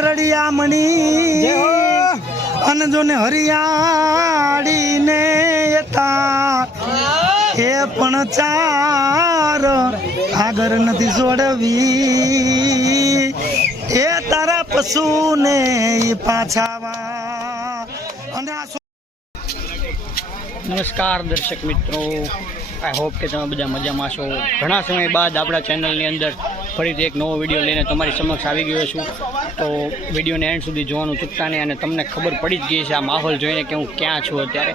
રડિયા મણી અને જોને હરિયાળીને તા એ પણ ચાર આગળ નથી છોડવી એ તારા પશુને ને પાછાવા. અને આ નમસ્કાર દર્શક મિત્રો. આઈ હોપ કે તમે બધા મજામાં છો. ઘણા સમય બાદ આપણા ચેનલની અંદર ફરીથી એક નવો વીડિયો લઈને તમારી સમક્ષ આવી ગયો છું. તો વિડીયોને એન્ડ સુધી જોવાનું ચૂકતા નહીં અને તમને ખબર પડી જ ગઈ છે આ માહોલ જોઈને કે હું ક્યાં છું અત્યારે.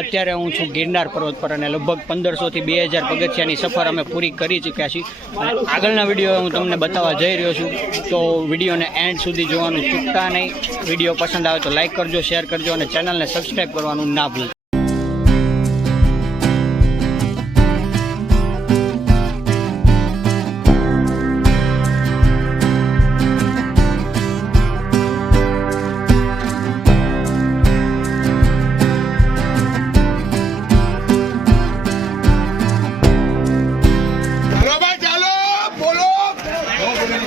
અત્યારે હું છું ગિરનાર પર્વત પર અને લગભગ પંદરસોથી બે હજાર પગથિયાની સફર અમે પૂરી કરી ચૂક્યા છીએ. અને આગળના વીડિયો હું તમને બતાવવા જઈ રહ્યો છું. તો વિડીયોને એન્ડ સુધી જોવાનું ચૂકતા નહીં. વીડિયો પસંદ આવે તો લાઈક કરજો શેર કરજો અને ચેનલને સબસ્ક્રાઈબ કરવાનું ના ભૂલતા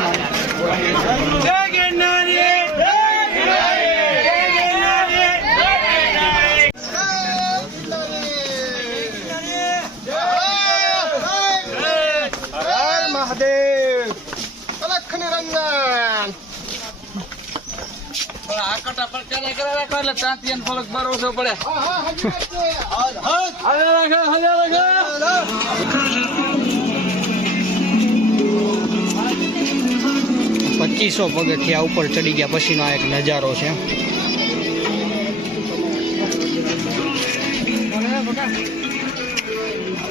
જય ગિરનારી જય ગિરનારી હર મહાદેવ અલખ નિરંજન પચીસો પગથિયા ઉપર ચડી ગયા. પછીનો આ એક નજારો છે.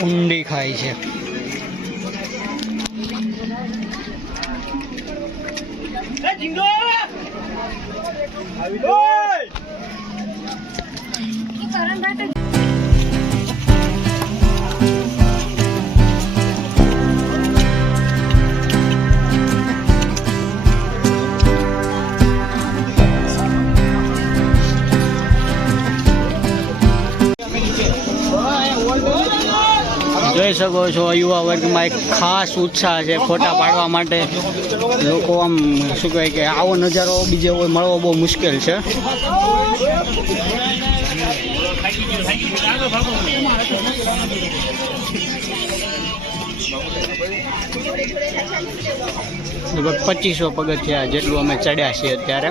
ઊંડી ખાય છે. જોઈ શકો છો યુવા વર્ગમાં એક ખાસ ઉત્સાહ છે ફોટા પાડવા માટે. લોકો આમ શું કહે કે આવો નજારો બીજે કોઈ મળવો બહુ મુશ્કેલ છે. લગભગ પચીસો પગથિયા જેટલું અમે ચડ્યા છીએ અત્યારે.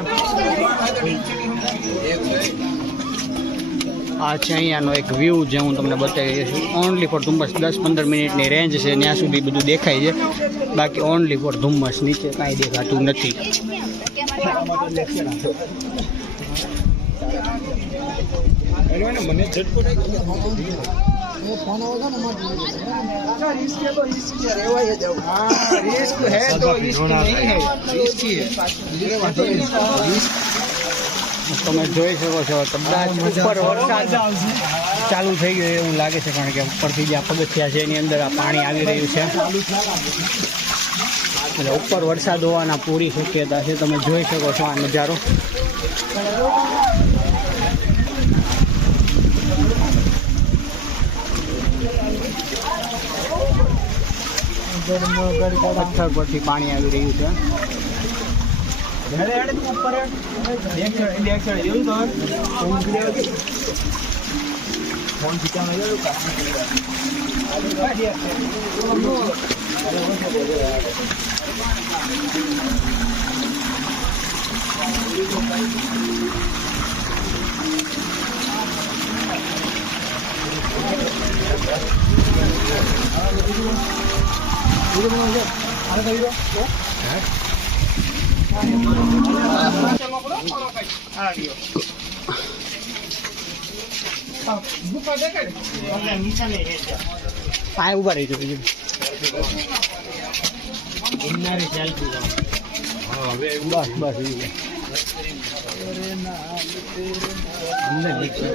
આ છે અહીંયાનો એક વ્યૂ જે હું તમને બતાવી રહ્યો છું ઓનલી ફોર ધુમ્મસ દસ પંદર મિનિટની રેન્જ છે ત્યાં સુધી બધું દેખાય છે બાકી ઓનલી ફોર ધુમ્મસ નીચે કાંઈ દેખાતું નથી रिस्क है तो रिस्क नहीं है रिस्की है તમે જોઈ શકો છો કદાચ ઉપર વરસાદ. ચાલુ થઈ ગયો એવું લાગે છે કારણ કે ઉપરથી જે આ પગથિયા છે એની અંદર આ પાણી આવી રહ્યું છે. એટલે ઉપર વરસાદ હોવાના પૂરી શક્યતા છે તમે જોઈ શકો છો આ નજારો. પથ્થર પરથી પાણી આવી રહ્યું છે. હેડે હેડે તું ઉપર હેડ એક સાઈડ એક સાઈડ એવું તો ફોન કરી ફોન ખીચા મે ગયો કામ કરી અરે કઈ રહ્યો આ ઊભા રહી જવું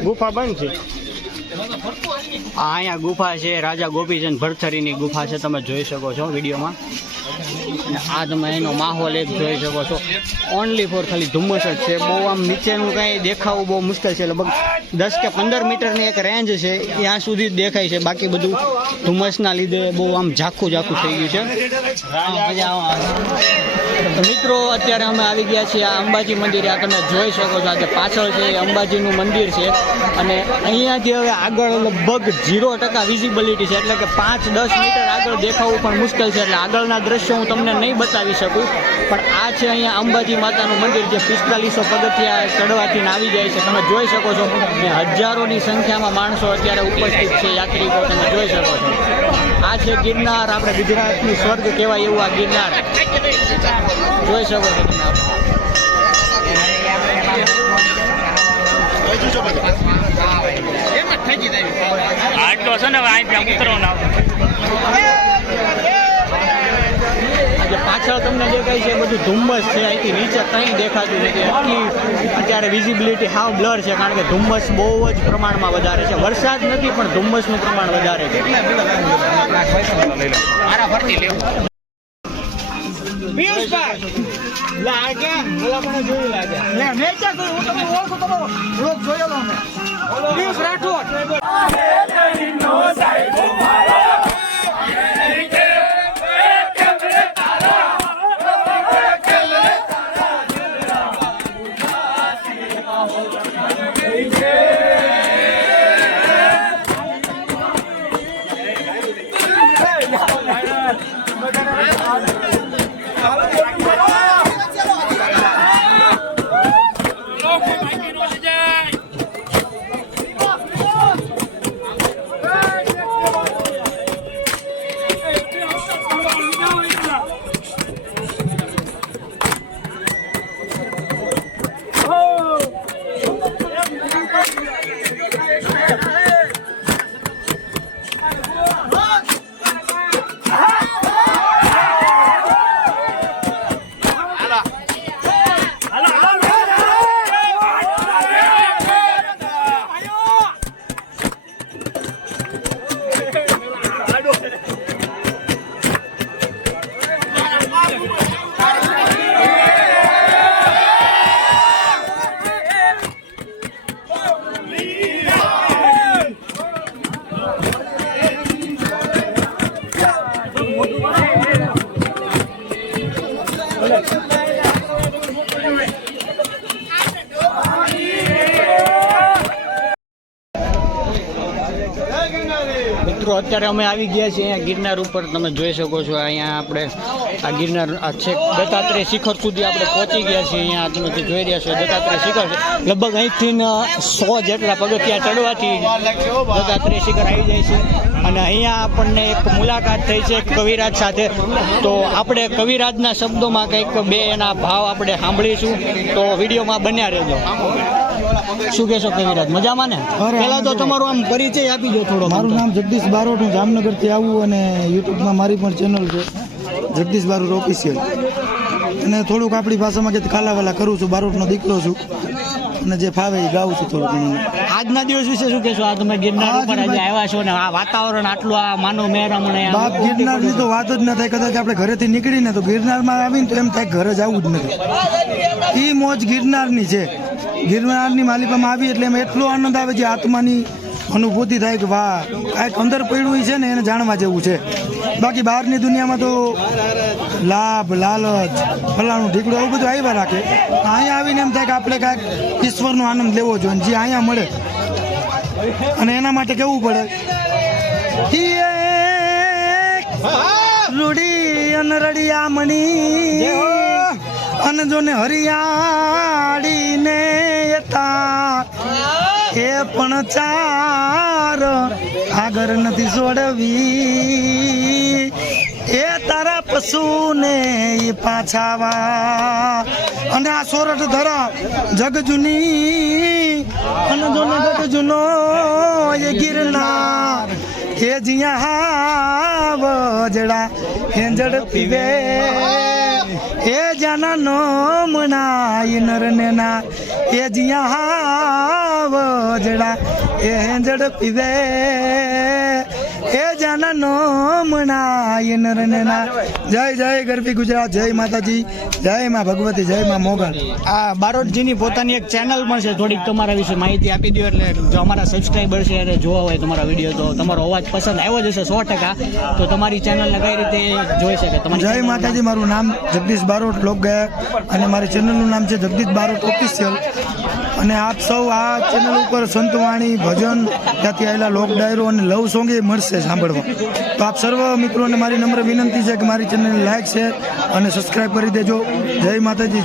ગુફા બંધ છે. અહીંયા ગુફા છે, રાજા ગોપીચંદ ભરથરીની ગુફા છે, તમે જોઈ શકો છો વિડીયોમાં. અને આ તમે એનો માહોલ એક જોઈ શકો છો. ઓનલી ફોર ખાલી ધુમ્મસ જ છે. બહુ આમ નીચેનું કાંઈ દેખાવું બહુ મુશ્કેલ છે. લગભગ દસ કે પંદર મીટરની એક રેન્જ છે. ત્યાં સુધી જ દેખાય છે. બાકી બધું ધુમ્મસના લીધે બહુ આમ ઝાખું ઝાખું થઈ ગયું છે. મિત્રો, અત્યારે અમે આવી ગયા છીએ આ અંબાજી મંદિરે. આ તમે જોઈ શકો છો આ જે પાછળ છે એ અંબાજીનું મંદિર છે. અને અહીંયાથી હવે આગળ લગભગ ઝીરો ટકા વિઝિબિલિટી છે. એટલે કે પાંચ દસ મીટર આગળ દેખાવું પણ મુશ્કેલ છે. એટલે આગળના દ્રશ્યો હું તમને નહીં બતાવી શકું, પણ આ છે અહીંયા અંબાજી માતાનું મંદિર જે પિસ્તાલીસો પગથિયા ચડવાથી આવી જાય છે. તમે જોઈ શકો છો ને હજારોની સંખ્યામાં માણસો અત્યારે ઉપસ્થિત છે યાત્રિકો, તમે જોઈ શકો છો. આ છે ગિરનાર, આપણે ગુજરાતનું સ્વર્ગ કહેવાય એવું આ ગિરનાર. જોઈ શકો છો તમે આટલો છે ને હવે અહીંથી ઉતરો ના આ જે પાછળ તમને દેખાય છે બધું ધુમ્મસ છે અહીંથી નીચે કંઈ દેખાતું નથી. એટલી અત્યારે વિઝિબિલિટી હાવ બ્લર છે કારણ કે ધુમ્મસ બહુ જ પ્રમાણમાં વધારે છે. વરસાદ નથી પણ ધુમ્મસનું પ્રમાણ વધારે છે. મિત્રો અત્યારે અમે આવી ગયા છીએ અહીંયા ગિરનાર ઉપર. તમે જોઈ શકો છો, અહીંયા આપણે આ ગિરનાર, આ છેક દત્તાત્રેય શિખર સુધી આપણે પહોંચી ગયા છીએ અહીંયા. તમે જોઈ રહ્યા છો, દત્તાત્રેય શિખર લગભગ અહીંથી સો જેટલા પગથિયા ચડવાથી દત્તાત્રેય શિખર આવી જાય છે. અને અહીંયા આપણને એક મુલાકાત થઈ છે કવિરાજ સાથે. તો આપણે કવિરાજના શબ્દોમાં કંઈક બે એના ભાવ આપણે સાંભળીશું. તો વિડીયોમાં બન્યા રહેજો. શું કહેશો કવિરાજ? મજામાં ને? પહેલા તો તમારું આમ પરિચય આપી દો થોડો મારું નામ જગદીશ બારોટ હું જામનગરથી આવું અને યુટ્યુબમાં મારી પણ ચેનલ છે. જગદીશ બારોટ ઓફિશિયલ અને થોડુંક આપણી ભાષામાં કે કાલાવાલા કરું છું બારોટનો દીકરો છું. અને જે ફાવે એ ગાઉં છું થોડું ઘણું. આજના દિવસ વિશે શું કહેશો? આ તમે ગિરનાર ઉપર આજે આવ્યા છો ને આ વાતાવરણ આટલું આ માનો મેરામણે બાપ ગિરનારની તો વાત જ ન થાય કદાચ આપણે ઘરેથી નીકળીને તો ગિરનારમાં આવીને તો એમ થાય ઘરે ઘરે આવું જ નથી. એ મોજ ગિરનારની છે. ગિરનારની માલિકામાં આવી એટલે એમ એટલો આનંદ આવે છે આત્માની અનુભૂતિ થાય કે વાહ કાંઈક અંદર પડ્યું છે ને એને જાણવા જેવું છે. બાકી બહારની દુનિયામાં તો લાભ લાલચ ફલાણું ઢીકડું એવું બધું આવ્યા રાખે. અહીંયા આવીને એમ થાય કે આપણે કાંઈક ઈશ્વરનો આનંદ લેવો જોઈએ જે અહીંયા મળે. અને એના માટે કેવું પડે? રૂડી અન રડિયા મણી અને જોને હરિયાળી ને એ પણ ચાર. આગળ નથી છોડવી એ તારા પશુને પાછાવા અને આ સોરઠ ધરા જગ જૂની, અને જોને જગ જૂનો એ ગિરનાર. એ હા વજડા હેંજડ પીવે. એ જાના નો મનાય નર ને ના. એ જ્યાં વજડા એ હેંજડ પીવે. એ જાના નો નરના જય જય ગરબી ગુજરાત જય માતાજી જય માં ભગવતી જય માં મોગલ. આ બારોટજીની પોતાની એક ચેનલ પણ છે થોડીક તમારા વિશે માહિતી આપી દો એટલે જો અમારા સબસ્ક્રાઈબર છે અને જોવા હોય તમારા વીડિયો તો તમારો અવાજ પસંદ આવ્યો જ હશે સો ટકા. તો તમારી ચેનલને કઈ રીતે જોઈ શકે? તમારી જય માતાજી મારું નામ જગદીશ બારોટ લોક ગાયક અને મારી ચેનલનું નામ છે જગદીશ બારોટ ઓફિશિયલ અને આપ સૌ આ ચેનલ ઉપર સંતવાણી, ભજન, ત્યાંથી આવેલા લોક ડાયરો અને લવ સોંગ એ મળશે સાંભળવા. તો આપ સર્વ મિત્રોને મારી નમ્ર વિનંતી છે કે મારી ચેનલને લાઈક શેર અને સબસ્ક્રાઈબ કરી દેજો. જય માતાજી